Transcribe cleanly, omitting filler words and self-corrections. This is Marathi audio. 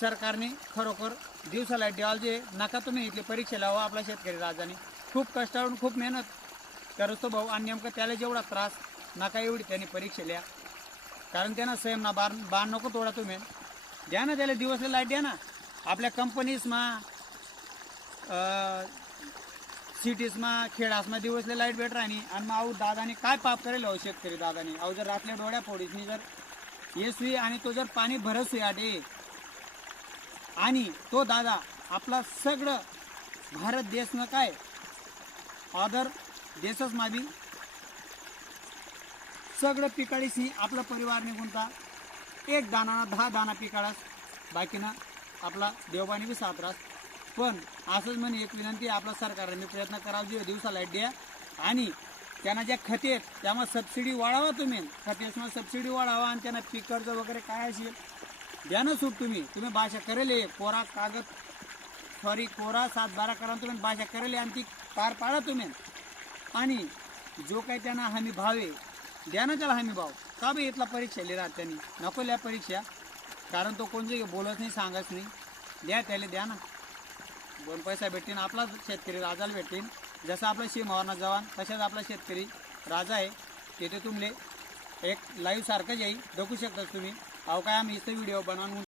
सरकारने खरोखर दिवसा लाईट द्याल जे नका तुम्ही इथली परीक्षा लावा आपला शेतकरी राजाने खूप कष्टाळून खूप मेहनत करतो भाऊ आणि नेमकं त्याला जेवढा त्रास नका एवढी त्यांनी परीक्षा लिहा कारण त्यांना स्वयं ना बाण नको तोडा तुम्ही द्या ना त्याला दिवसला लाईट द्या ना आपल्या कंपनीजमा सिटीजमा खेडासमा दिवसले लाईट भेट राहणी आणि मग दादाने काय पाप करेल हो शेतकरी दादाने अहो जर रातल्या डोळ्या फोडीसनी जर येसवी आणि तो जर पाणी भरसवी आटे आणि तो दादा आपला सगळं भारत देशनं काय अदर देशच माबी सगळं पिकाळीसनी आपला परिवार निघूनता एक दाना 10 दाना पिकाळास बाकीना आपला देवबाणी बी साथ रास पण असंच म्हणे एक विनंती आपला सरकारने प्रयत्न करावा जे दिवसा लाईट द्या आणि त्यांना ज्या खते आहेत त्यामध्ये सबसिडी वाढावा तुम्ही खतेसमा सबसिडी वाढावा आणि त्यांना पीक कर्ज वगैरे काय असेल द्या ना सूट तुम्ही भाषा करेल कोरा कागद कोरा 7-12 करा तुम्ही भाषा करेल आणि ती पार पाडा तुम्ही आणि जो काही त्यांना हमी भाव आहे द्या ना त्याला हमी भाव का बी इथला परीक्षा लिहिला त्यांनी नको लिहा परीक्षा कारण तो कोण जे बोलत नाही सांगत नाही द्या त्याला द्या ना 2 पैसा भेटतील आपला शेतकरी राजाला भेटतील जसा आपला सीमावरना जवान तशाच आपला शेतकरी राजा आहे तिथे तुमले एक लाईव्ह सारखं जाईल बघू शकता तुम्ही अहो काय आम्ही इथं व्हिडिओ बनवून